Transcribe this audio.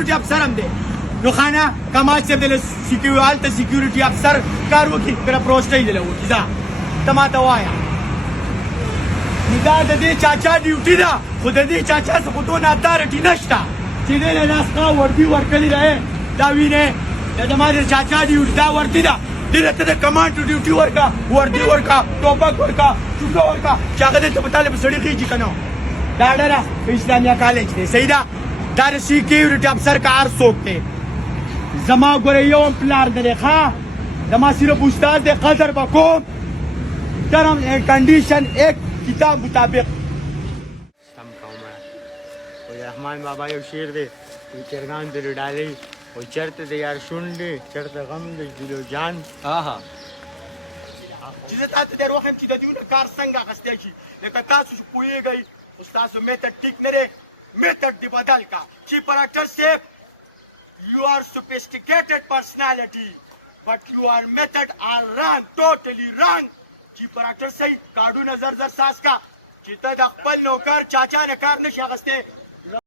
سکیورټي افسر هم دی نو خانه کمال صاحب د هلته سکیورټي افسر کار وکړي که پروسټۍ دله وکړي ځه ته ما ته وایه دا د دې چاچا ډیوټي ده خو د دې چاچا څه خو دونه اتارټي نشته چې دی له ناسخه وردي ورکړې ده دا وینې دا زما د چاچا ډیوټي دا وردي ده دې ته د کمانډ ډیوټي ورکړه وردي ورکړه ټوپک ورکړه چوکه ورکړه چې هغه دلته په طالب سړي خېږي که نه دا ډېره په اسلامیه کالج دی صحیح ده دا د سکیورټي افسر کار څوک دی زما ګوره یو هم پلار نه دی ښه زما صرف استاد دی قدر به کوم ترم کنډیشن ایک کتاب مطابق سم کومه وای رحمان بابا یو شعر دی وای چرګان د ډالۍ وای چرته د یار شونډې چرته غم د جلو جان آها چې زه تاسو ته روښیم چې د دې کار څنګه اخیستی شي لکه تاسو چې پوهېږئ خو ستاسو میتډ ټیک نه دی میتډ دې بدل کا چیف ډاکټر صاحب you are sophisticated personality but your method are wrong totally wrong چیف ډاکټر صاحب کاډونه زر زر ساس کا چې ته د خپل نوکر چاچا نه کار نشي اخیستی